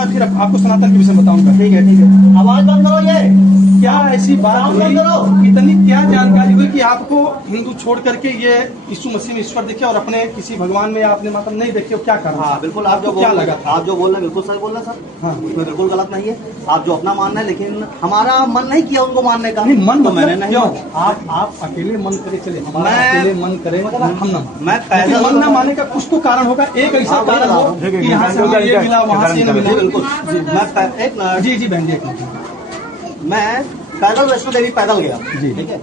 मैं फिर आपको सनातन के विषय में बताऊंगा। ठीक है, ठीक है, आवाज बंद करो। ये क्या ऐसी बात हुई, इतनी क्या जानकारी हुई कि आपको हिंदू छोड़ करके ये यीशु मसीह में ईश्वर देखे और अपने किसी भगवान में आपने मतलब नहीं देखे, क्या करना? हाँ बिल्कुल, आप जो क्या लगा? आप जो बोल रहे हैं बिल्कुल सही बोल रहे हैं सर। हाँ, उसमें बिल्कुल गलत नहीं है। आप जो अपना मानना है, लेकिन हमारा मन नहीं किया उनको मानने का। नहीं मन तो मैंने मतलब नहीं क्यों? आप अकेले मन करे चले, हमारा मैं- अकेले मन करे हम ना, मैं लेकिन पैदल मन न माने का कुछ तो कारण होगा। एक ऐसा हाँ, कारण हो कि यहाँ से हमें ये मिला, वहाँ से ये मिला। बिल्कुल। मैं एक मिनट, जी जी बहन जी, एक मिनट। मैं पैदल वैष्णो देवी पैदल गया, जी। ठीक है।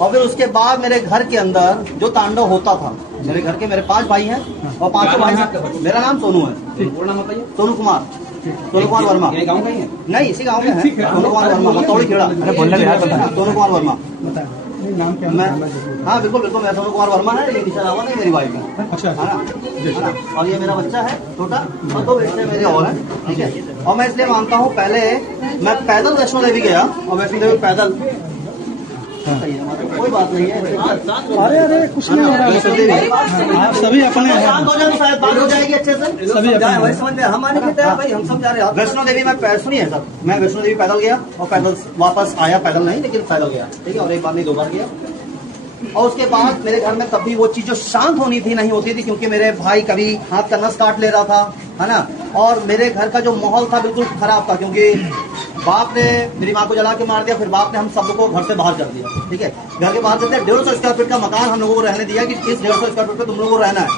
और फिर उसके बाद मेरे घर के अंदर जो तांडव होता था, मेरे घर के मेरे 5 भाई हैं और 5 भाई हैं। मेरा नाम सोनू है, पूरा नाम बताइए। सोनू कुमार, सोनू कुमार वर्मा। गाँव का ही है? नहीं, इसी गांव में है। ठीक है। सोनू कुमार वर्मा, मतौड़ी खेड़ा। सोनू कुमार वर्मा। बताएं नाम क्या? मैं हाँ बिल्कुल बिल्कुल, मैं सोनू कुमार वर्मा है। ये नीचा रावण है, मेरी वाइफ है। अच्छा है ना? और ये मेरा बच्चा है छोटा, और 2 बेटे मेरे और हैं, ठीक है। और मैं इसलिए मानता हूँ, पहले मैं पैदल वैष्णो देवी गया और वैष्णो देवी पैदल, कोई बात नहीं है। अरे अरे कुछ नहीं हो रहा है, आप सभी अपने हैं। शांत हो जाए तो शायद बात हो जाएगी अच्छे से। सभी अपने हैं। समझ में हम आने के भाई, हम समझा रहे हैं। वैष्णो देवी मैं सुनिए सर, मैं वैष्णो देवी पैदल गया और पैदल वापस आया, पैदल नहीं लेकिन पैदल गया, ठीक है। और एक बार नहीं 2 बार गया। और उसके बाद मेरे घर में कभी वो चीज जो शांत होनी थी नहीं होती थी, क्योंकि मेरे भाई कभी हाथ का नस काट ले रहा था, है ना। और मेरे घर का जो माहौल था बिल्कुल खराब था, क्योंकि बाप ने मेरी माँ को जला के मार दिया, फिर बाप ने हम सब को घर से बाहर कर दिया, ठीक है। घर के बाहर करते 150 स्क्वायर फीट का मकान हम लोगों को रहने दिया कि इस 150 स्क्वायर फीट पे तुम लोगों को रहना है।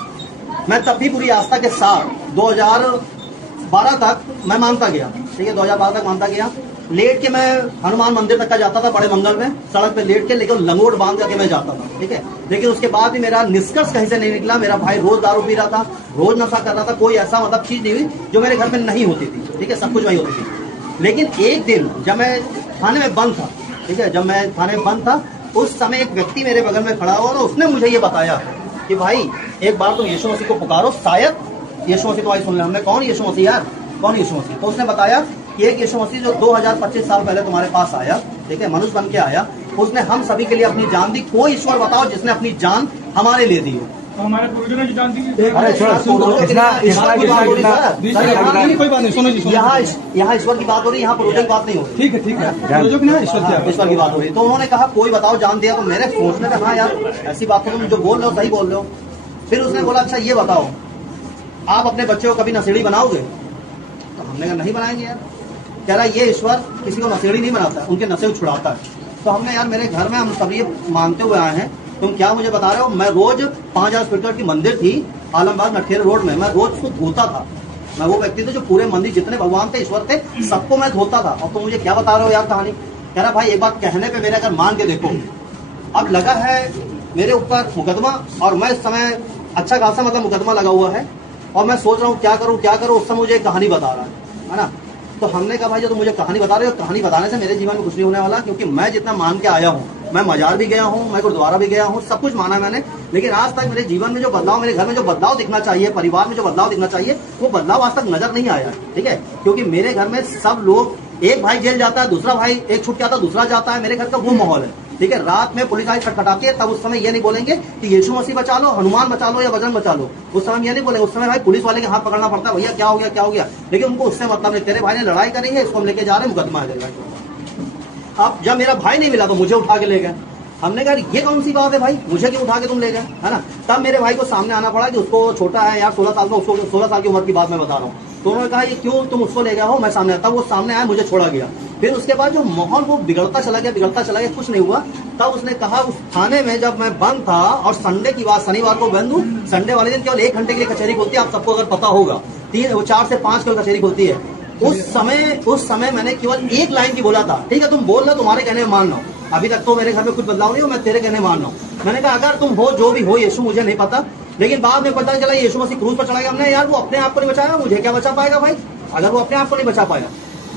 मैं तब भी पूरी आस्था के साथ 2012 तक मैं मानता गया, ठीक है। 2012 तक मानता गया। लेट के मैं हनुमान मंदिर तक का जाता था, बड़े मंगल में सड़क पे लेट के, लेकिन लंगोट बांध करके मैं जाता था, ठीक है। लेकिन उसके बाद भी मेरा निष्कर्ष कहीं से नहीं निकला। मेरा भाई रोज दारू पी रहा था, रोज नशा कर रहा था। कोई ऐसा मतलब चीज नहीं हुई जो मेरे घर में नहीं होती थी, ठीक है। सब कुछ वही होती थी। लेकिन एक दिन जब मैं थाने में बंद था, ठीक है, जब मैं थाने में बंद था, उस समय एक व्यक्ति मेरे बगल में खड़ा हुआ और उसने मुझे ये बताया कि भाई एक बार तुम यीशु मसीह को पुकारो, शायद यीशु मसीह तुम्हारी सुन ले। हमने कौन यीशु मसीह यार, कौन यीशु मसीह? तो उसने बताया कि एक यीशु मसीह जो 2025 साल पहले तुम्हारे पास आया, ठीक है, मनुष्य बन के आया, उसने हम सभी के लिए अपनी जान दी। कोई ईश्वर बताओ जिसने अपनी जान हमारे लिए दी हो। हमारे पूर्वजों ने जो जान दी। कोई बात नहीं, सुनो जी, यहाँ ईश्वर की बात हो रही है, यहाँ पूर्वजों की बात नहीं हो रही। ठीक है ठीक है, पूर्वजों की ना ईश्वर की बात हो रही है। तो उन्होंने कहा कोई बताओ जान दिया। तो मेरे सोचने में, हाँ यार ऐसी बात तो तुम जो बोल रहे हो सही बोल रहे हो। फिर उसने बोला अच्छा ये बताओ, आप अपने बच्चे को कभी नशेड़ी बनाओगे? तो हमने कहा नहीं बनाएंगे यार। कह रहा ये ईश्वर किसी को नशेड़ी नहीं बनाता, उनके नशे छुड़ाता है। तो हमने यार, मेरे घर में हम सभी मानते हुए आए हैं, तुम क्या मुझे बता रहे हो? मैं रोज 5000 स्क्वायर फीट की मंदिर थी आलमबाग नठेर रोड में, मैं रोज उसको धोता था। मैं वो व्यक्ति था जो पूरे मंदिर जितने भगवान थे, ईश्वर थे, सबको मैं धोता था। और तुम मुझे क्या बता रहे हो यार कहानी? कह रहा भाई एक बात कहने पे मेरे अगर मान के देखो, अब लगा है मेरे ऊपर मुकदमा, और मैं इस समय अच्छा खासा मतलब मुकदमा लगा हुआ है, और मैं सोच रहा हूँ क्या करूँ क्या करूँ। उस समय मुझे एक कहानी बता रहा है ना। तो हमने कहा भाई जो तुम मुझे कहानी बता रहे हो, कहानी बताने से मेरे जीवन में कुछ नहीं होने वाला, क्योंकि मैं जितना मान के आया हूँ, मैं मजार भी गया हूँ, मैं गुरुद्वारा भी गया हूँ, सब कुछ माना मैंने। लेकिन आज तक मेरे जीवन में जो बदलाव, मेरे घर में जो बदलाव दिखना चाहिए, परिवार में जो बदलाव दिखना चाहिए, वो बदलाव आज तक नजर नहीं आया, ठीक है। क्योंकि मेरे घर में सब लोग, एक भाई जेल जाता है, दूसरा भाई एक छूट जाता है, दूसरा जाता है। मेरे घर का वो माहौल है, ठीक है। रात में पुलिस आई खटखटाती है, तब उस समय ये नहीं बोलेंगे कि यीशु मसीह बचा लो, हनुमान बचा लो या बजरंग बचा लो। उस समय ये नहीं बोलेंगे। उस समय भाई पुलिस वाले के हाथ पकड़ना पड़ता है, भैया क्या हो गया क्या हो गया। लेकिन उनको उससे मतलब नहीं, तेरे भाई ने लड़ाई करी है, इसको हम लेके जा रहे हैं, मुकदमा है तेरे भाई। अब जब मेरा भाई नहीं मिला तो मुझे उठा के ले गए। हमने कहा ये कौन सी बात है भाई, मुझे क्यों उठा के तुम ले गए, है ना। तब मेरे भाई को सामने आना पड़ा कि उसको छोटा है यार 16 साल का, उसको 16 साल की उम्र की बात मैं बता रहा हूँ। तो उन्होंने कहा ये क्यों तुम उसको ले गए हो, मैं सामने आता। वो सामने आया, मुझे छोड़ा गया। फिर उसके बाद जो माहौल वो बिगड़ता चला गया, कुछ नहीं हुआ। तब उसने कहा उस थाने में जब मैं बंद था, और संडे की बात, शनिवार को बंद हूँ, संडे वाले दिन केवल 1 घंटे के लिए कचहरी खुलती है, आप सबको अगर पता होगा। 4 से 5 केवल कचहरी खुलती है। उस समय मैंने केवल एक लाइन की बोला था, ठीक है तुम बोल रहे हो, तुम्हारे कहने में मान रहा हूँ। अभी तक तो मेरे घर में कुछ बदलाव नहीं हो, मैं तेरे कहने मान रहा हूँ। मैंने कहा अगर तुम हो, जो भी हो यीशु, मुझे नहीं पता। लेकिन बाद में पता चला यीशु मसीह क्रूज पर चढ़ा गया। हमने यार वो अपने आप को नहीं बचाया, मुझे क्या बचा पाएगा भाई, अगर वो अपने आप को नहीं बचा पाया।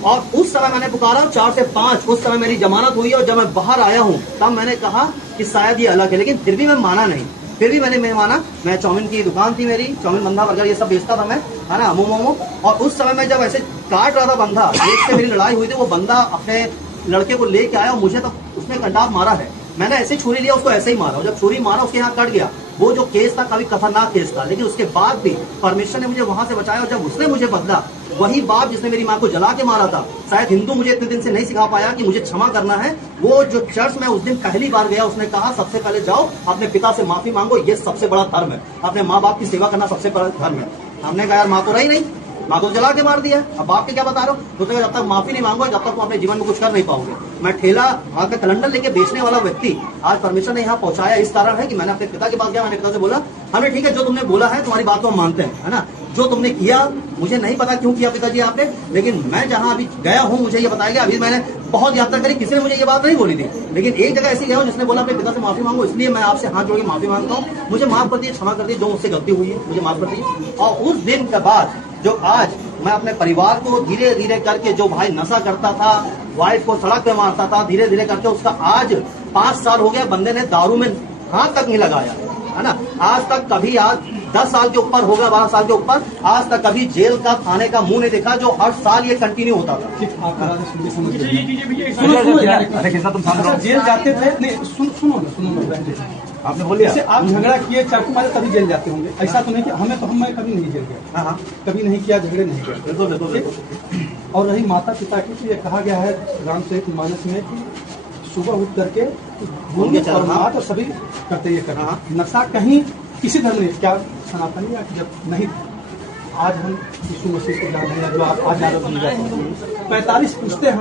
और उस समय मैंने पुकारा 4 से 5, उस समय मेरी जमानत हुई। और जब मैं बाहर आया हूँ तब मैंने कहा कि शायद ये अलग है, लेकिन फिर भी मैं माना नहीं। फिर भी मैंने माना। मैं चाउमीन की दुकान थी मेरी, चाउमीन बंधा बर्गर ये सब बेचता था मैं, है ना, मोमो। और उस समय मैं जब ऐसे काट रहा था बंधा, एक से मेरी लड़ाई हुई थी, वो बंदा अपने लड़के को लेके आया और मुझे तो उसने कंटाप मारा है। मैंने ऐसे छुरी लिया, उसको ऐसे ही मारा, और जब छुरी मारा उसके हाथ कट गया। वो जो केस था काफी खतरनाक केस था, लेकिन उसके बाद भी परमेश्वर ने मुझे वहां से बचाया। और जब उसने मुझे बदला, वही बाप जिसने मेरी माँ को जला के मारा था, शायद हिंदू मुझे इतने दिन से नहीं सिखा पाया कि मुझे क्षमा करना है। वो जो चर्च में उस दिन पहली बार गया, उसने कहा सबसे पहले जाओ अपने पिता से माफी मांगो, ये सबसे बड़ा धर्म है, अपने माँ बाप की सेवा करना सबसे बड़ा धर्म है। हमने कहा यार माँ तो रही नहीं, माँ को जला के मार दिया, अब बाप के क्या बता रहे हो? तो उसने कहा जब तक माफी नहीं मांगोगे जब तक तुम अपने जीवन में कुछ कर नहीं पाओगे। मैं ठेला आकर कैलेंडर लेके बेचने वाला व्यक्ति आज परमेश्वर ने यहाँ पहुंचाया इस कारण है कि मैंने अपने पिता के पास गया, मैंने पिता से बोला हमें ठीक है जो तुमने बोला है तुम्हारी बात को हम मानते हैं, है ना, जो तुमने किया मुझे नहीं पता क्यों किया पिताजी आपने, लेकिन मैं जहां अभी गया हूं मुझे ये बताया गया। अभी मैंने बहुत यात्रा करी, किसी ने मुझे ये बात नहीं बोली थी, लेकिन एक जगह ऐसी गया हूं जिसने बोला अपने पिता से माफी मांगो, इसलिए मैं आपसे हाथ जोड़ के माफी मांगता हूं, मुझे माफ कर दिए, क्षमा कर दिए, जो मुझसे गलती हुई है मुझे माफ कर दिए। और उस दिन के बाद जो आज मैं अपने परिवार को धीरे धीरे करके, जो भाई नशा करता था, वाइफ को सड़क पे मारता था, धीरे धीरे करके उसका आज 5 साल हो गया, बंदे ने दारू में हाथ तक नहीं लगाया, है ना, आज तक कभी, आज 10 साल के ऊपर होगा, 12 साल के ऊपर, आज तक कभी जेल का थाने का मुंह नहीं देखा, जो हर साल ये कंटिन्यू होता था। अच्छा, जेल जाते थे, नहीं सुनो ना, आपने बोलिए जैसे आप झगड़ा किए, चाकू मारे तभी जेल जाते होंगे, ऐसा तो नहीं कि हमें तो मैं कभी नहीं जेल गया, हाँ, कभी नहीं किया, झगड़े नहीं किया। और रही माता पिता की, तो ये कहा गया है रामचरितमानस में कि सुबह उठ करके उनके चरण, और माँ तो सभी करते ये करना, नशा कहीं किसी धर्म ने, क्या सनातनी या जब नहीं, आज हम यीशु मसीह को जान रहे हैं, जो आप आज 45 पूछते हैं।